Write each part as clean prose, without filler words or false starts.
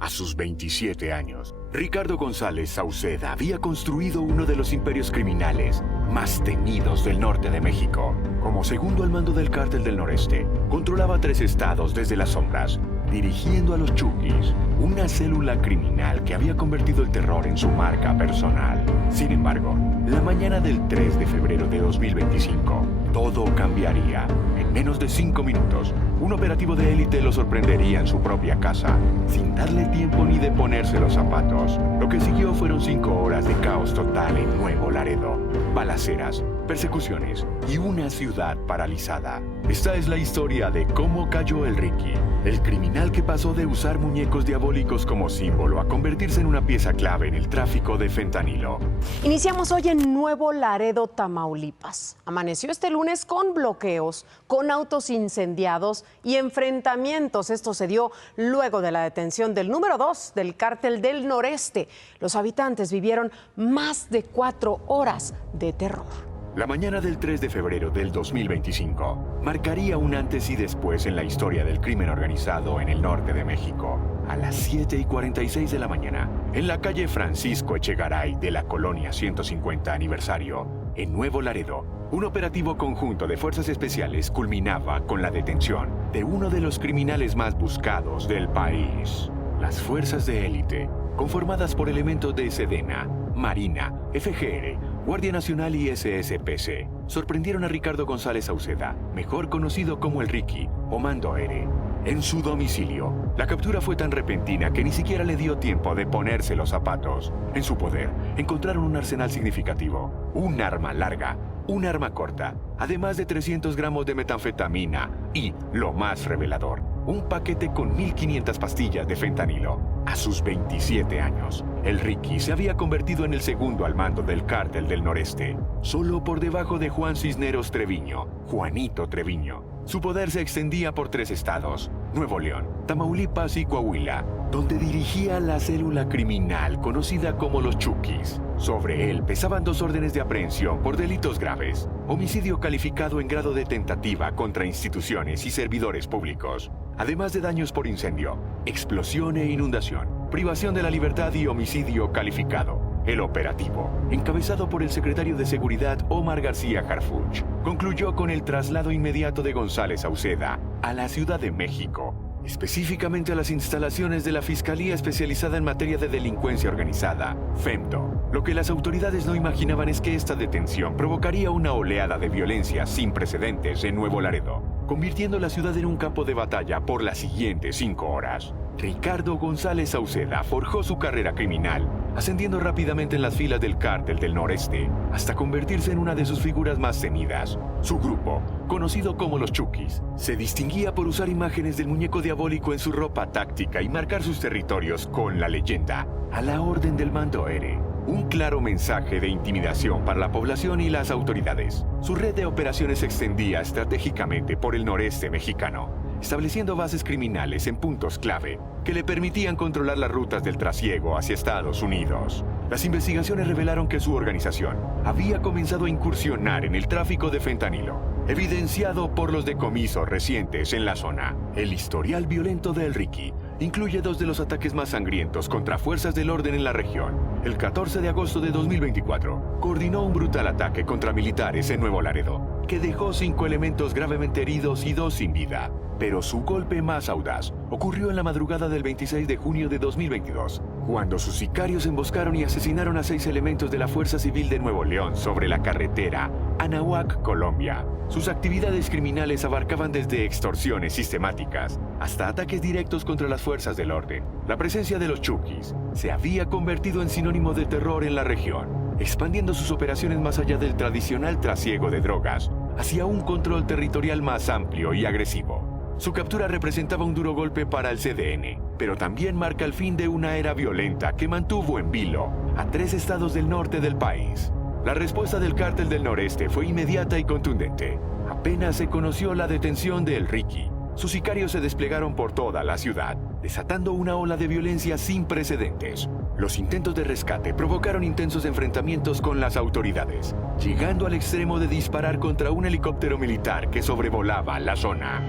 A sus 27 años, Ricardo González Sauceda había construido uno de los imperios criminales más temidos del norte de México. Como segundo al mando del Cártel del Noreste, controlaba 3 estados desde las sombras, dirigiendo a los Chukis, una célula criminal que había convertido el terror en su marca personal. Sin embargo, la mañana del 3 de febrero de 2025, todo cambiaría. En menos de 5 minutos, un operativo de élite lo sorprendería en su propia casa, sin darle tiempo ni de ponerse los zapatos. Lo que siguió fueron 5 horas de caos total en Nuevo Laredo. Balaceras, persecuciones y una ciudad paralizada. Esta es la historia de cómo cayó el Ricky, el criminal que pasó de usar muñecos diabólicos como símbolo a convertirse en una pieza clave en el tráfico de fentanilo. Iniciamos hoy en Nuevo Laredo, Tamaulipas. Amaneció este lunes con bloqueos, con autos incendiados y enfrentamientos. Esto se dio luego de la detención del número 2 del Cártel del Noreste. Los habitantes vivieron más de 4 horas de terror. La mañana del 3 de febrero del 2025 marcaría un antes y después en la historia del crimen organizado en el norte de México. A las 7:46 de la mañana, en la calle Francisco Echegaray de la colonia 150 aniversario, en Nuevo Laredo, un operativo conjunto de fuerzas especiales culminaba con la detención de uno de los criminales más buscados del país. Las fuerzas de élite, conformadas por elementos de Sedena, Marina, FGR, Guardia Nacional y SSPC, sorprendieron a Ricardo González Sauceda, mejor conocido como el Ricky o Mando R, en su domicilio. La captura fue tan repentina que ni siquiera le dio tiempo de ponerse los zapatos. En su poder encontraron un arsenal significativo, un arma larga, un arma corta, además de 300 gramos de metanfetamina y, lo más revelador, un paquete con 1.500 pastillas de fentanilo. A sus 27 años, el Ricky se había convertido en el segundo al mando del Cártel del Noreste, solo por debajo de Juan Cisneros Treviño, Juanito Treviño. Su poder se extendía por 3 estados, Nuevo León, Tamaulipas y Coahuila, donde dirigía la célula criminal conocida como los Chukis. Sobre él pesaban 2 órdenes de aprehensión por delitos graves, homicidio calificado en grado de tentativa contra instituciones y servidores públicos, además de daños por incendio, explosión e inundación, privación de la libertad y homicidio calificado. El operativo, encabezado por el secretario de Seguridad Omar García Harfuch, concluyó con el traslado inmediato de González Sauceda a la Ciudad de México, específicamente a las instalaciones de la Fiscalía Especializada en Materia de Delincuencia Organizada, FEMDO. Lo que las autoridades no imaginaban es que esta detención provocaría una oleada de violencia sin precedentes en Nuevo Laredo, convirtiendo la ciudad en un campo de batalla por las siguientes 5 horas. Ricardo González Sauceda forjó su carrera criminal, ascendiendo rápidamente en las filas del Cártel del Noreste, hasta convertirse en una de sus figuras más temidas. Su grupo, conocido como los Chukis, se distinguía por usar imágenes del muñeco diabólico en su ropa táctica y marcar sus territorios con la leyenda "A la orden del Mando R", un claro mensaje de intimidación para la población y las autoridades. Su red de operaciones se extendía estratégicamente por el noreste mexicano, estableciendo bases criminales en puntos clave que le permitían controlar las rutas del trasiego hacia Estados Unidos. Las investigaciones revelaron que su organización había comenzado a incursionar en el tráfico de fentanilo, evidenciado por los decomisos recientes en la zona. El historial violento del Ricky incluye 2 de los ataques más sangrientos contra fuerzas del orden en la región. El 14 de agosto de 2024, coordinó un brutal ataque contra militares en Nuevo Laredo, que dejó 5 elementos gravemente heridos y 2 sin vida. Pero su golpe más audaz ocurrió en la madrugada del 26 de junio de 2022, cuando sus sicarios emboscaron y asesinaron a 6 elementos de la Fuerza Civil de Nuevo León sobre la carretera Anahuac, Colombia. Sus actividades criminales abarcaban desde extorsiones sistemáticas hasta ataques directos contra las fuerzas del orden. La presencia de los Chukis se había convertido en sinónimo de terror en la región, expandiendo sus operaciones más allá del tradicional trasiego de drogas hacia un control territorial más amplio y agresivo. Su captura representaba un duro golpe para el CDN, pero también marca el fin de una era violenta que mantuvo en vilo a 3 estados del norte del país. La respuesta del Cártel del Noreste fue inmediata y contundente. Apenas se conoció la detención de El Ricky, sus sicarios se desplegaron por toda la ciudad, desatando una ola de violencia sin precedentes. Los intentos de rescate provocaron intensos enfrentamientos con las autoridades, llegando al extremo de disparar contra un helicóptero militar que sobrevolaba la zona.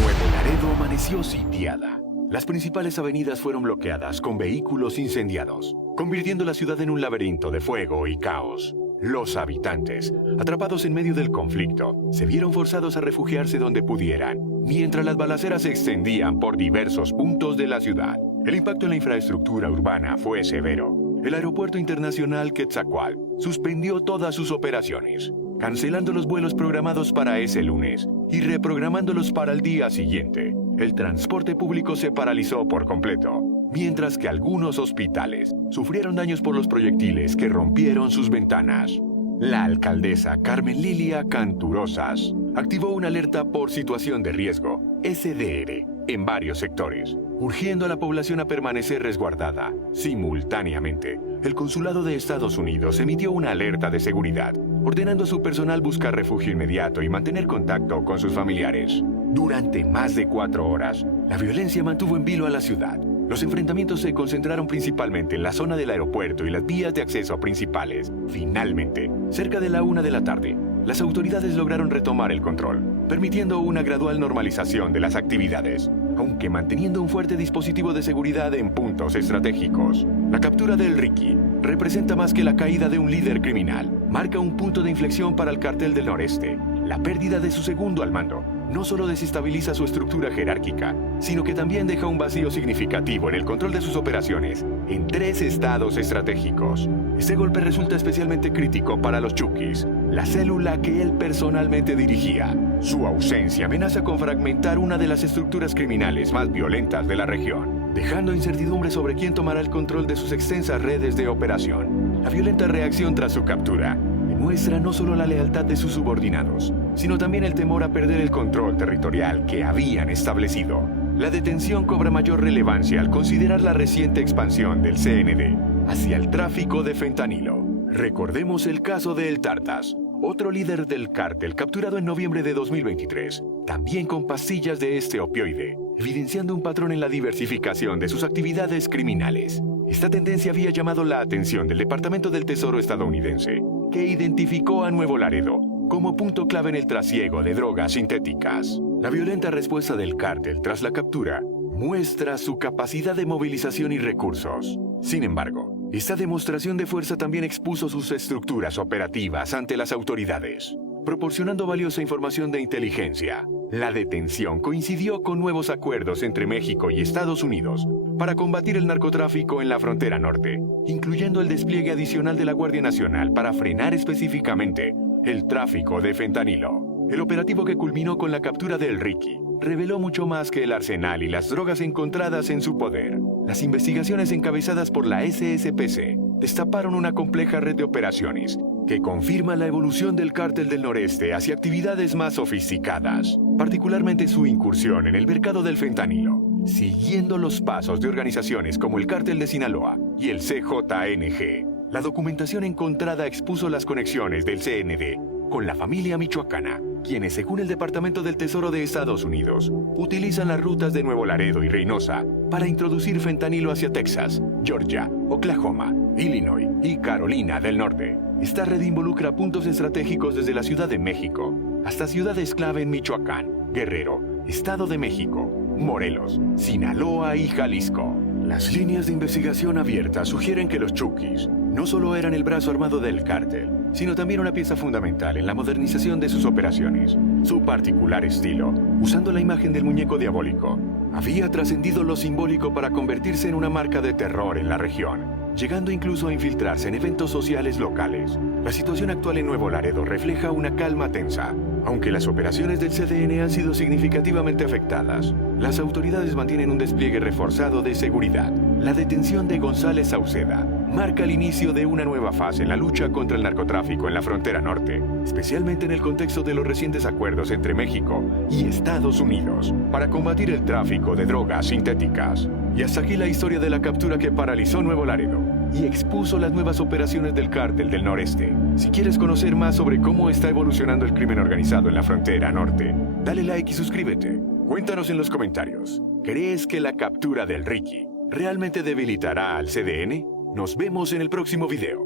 Nuevo Laredo amaneció sitiada. Las principales avenidas fueron bloqueadas con vehículos incendiados, convirtiendo la ciudad en un laberinto de fuego y caos. Los habitantes, atrapados en medio del conflicto, se vieron forzados a refugiarse donde pudieran, mientras las balaceras se extendían por diversos puntos de la ciudad. El impacto en la infraestructura urbana fue severo. El aeropuerto internacional Quetzalcóatl suspendió todas sus operaciones, cancelando los vuelos programados para ese lunes y reprogramándolos para el día siguiente. El transporte público se paralizó por completo, mientras que algunos hospitales sufrieron daños por los proyectiles que rompieron sus ventanas. La alcaldesa Carmen Lilia Canturosas activó una alerta por situación de riesgo, SDR, en varios sectores, urgiendo a la población a permanecer resguardada. Simultáneamente, el Consulado de Estados Unidos emitió una alerta de seguridad, ordenando a su personal buscar refugio inmediato y mantener contacto con sus familiares. Durante más de 4 horas, la violencia mantuvo en vilo a la ciudad. Los enfrentamientos se concentraron principalmente en la zona del aeropuerto y las vías de acceso principales. Finalmente, cerca de la 1 de la tarde, las autoridades lograron retomar el control, permitiendo una gradual normalización de las actividades, aunque manteniendo un fuerte dispositivo de seguridad en puntos estratégicos. La captura del Ricky representa más que la caída de un líder criminal. Marca un punto de inflexión para el Cártel del Noreste. La pérdida de su segundo al mando no solo desestabiliza su estructura jerárquica, sino que también deja un vacío significativo en el control de sus operaciones en 3 estados estratégicos. Este golpe resulta especialmente crítico para los Chukis, la célula que él personalmente dirigía. Su ausencia amenaza con fragmentar una de las estructuras criminales más violentas de la región, dejando incertidumbre sobre quién tomará el control de sus extensas redes de operación. La violenta reacción tras su captura demuestra no solo la lealtad de sus subordinados, sino también el temor a perder el control territorial que habían establecido. La detención cobra mayor relevancia al considerar la reciente expansión del CND hacia el tráfico de fentanilo. Recordemos el caso de El Tartas, otro líder del cártel capturado en noviembre de 2023, también con pastillas de este opioide, evidenciando un patrón en la diversificación de sus actividades criminales. Esta tendencia había llamado la atención del Departamento del Tesoro estadounidense, que identificó a Nuevo Laredo como punto clave en el trasiego de drogas sintéticas. La violenta respuesta del cártel tras la captura muestra su capacidad de movilización y recursos. Sin embargo, esta demostración de fuerza también expuso sus estructuras operativas ante las autoridades, proporcionando valiosa información de inteligencia. La detención coincidió con nuevos acuerdos entre México y Estados Unidos para combatir el narcotráfico en la frontera norte, incluyendo el despliegue adicional de la Guardia Nacional para frenar específicamente el tráfico de fentanilo. El operativo que culminó con la captura del Ricky reveló mucho más que el arsenal y las drogas encontradas en su poder. Las investigaciones encabezadas por la SSPC destaparon una compleja red de operaciones que confirma la evolución del Cártel del Noreste hacia actividades más sofisticadas, particularmente su incursión en el mercado del fentanilo, siguiendo los pasos de organizaciones como el Cártel de Sinaloa y el CJNG. La documentación encontrada expuso las conexiones del CND con la familia michoacana, quienes, según el Departamento del Tesoro de Estados Unidos, utilizan las rutas de Nuevo Laredo y Reynosa para introducir fentanilo hacia Texas, Georgia, Oklahoma, Illinois y Carolina del Norte. Esta red involucra puntos estratégicos desde la Ciudad de México hasta ciudades clave en Michoacán, Guerrero, Estado de México, Morelos, Sinaloa y Jalisco. Las líneas de investigación abiertas sugieren que los Chukis no solo eran el brazo armado del cártel, sino también una pieza fundamental en la modernización de sus operaciones. Su particular estilo, usando la imagen del muñeco diabólico, había trascendido lo simbólico para convertirse en una marca de terror en la región, llegando incluso a infiltrarse en eventos sociales locales. La situación actual en Nuevo Laredo refleja una calma tensa. Aunque las operaciones del CDN han sido significativamente afectadas, las autoridades mantienen un despliegue reforzado de seguridad. La detención de González Sauceda marca el inicio de una nueva fase en la lucha contra el narcotráfico en la frontera norte, especialmente en el contexto de los recientes acuerdos entre México y Estados Unidos para combatir el tráfico de drogas sintéticas. Y hasta aquí la historia de la captura que paralizó Nuevo Laredo y expuso las nuevas operaciones del Cártel del Noreste. Si quieres conocer más sobre cómo está evolucionando el crimen organizado en la frontera norte, dale like y suscríbete. Cuéntanos en los comentarios, ¿crees que la captura del Ricky realmente debilitará al CDN? Nos vemos en el próximo video.